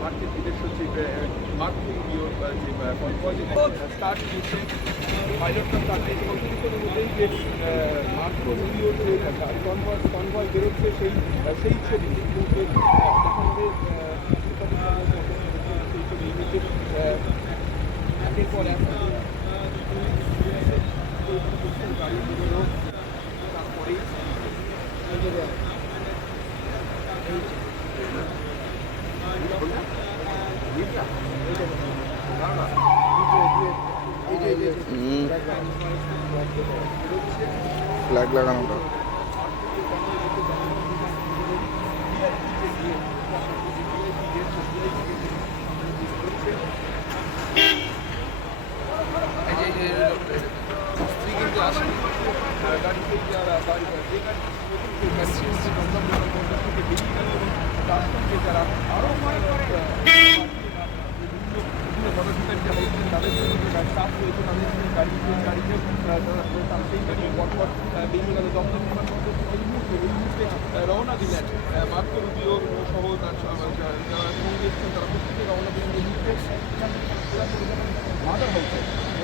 মার্কিন বিদেশ সচিব মার্ক রুবিওর যে কনভয় স্টার্ট দিয়েছে পাইলটটা স্টার্ট দিয়েছে এবং কিছুক্ষণের মধ্যেই যে মার্ক রুবিওর যে কনভয় বেরোচ্ছে সেই ছবি এই মুহূর্তে দেখানো সেই ছবি এই মুহূর্তে একের পর এক গাড়িগুলো তারপরেই ফ্ল্যাগ লাগানোটা স্ত্রী কিন্তু আসেনি গাড়িতে যারা গাড়ি যে গাড়ি থেকে বেরিয়ে গেল এবং তার সঙ্গে যারা আরও বিভিন্ন পদাধিকারী যারা এসেছেন তাদের সঙ্গে স্টাফ রয়েছে তাদের সঙ্গে গাড়িতে সেই গাড়ি পরপর বেরিয়ে গেল দমদম বিমানবন্দর এই মুহূর্তে রওনা দিলেন মার্কো রুবিও সহ যারা সঙ্গে এসেছেন তারা প্রত্যেকে রওনা দিলেন এই মুহূর্তে মাদার হাউসে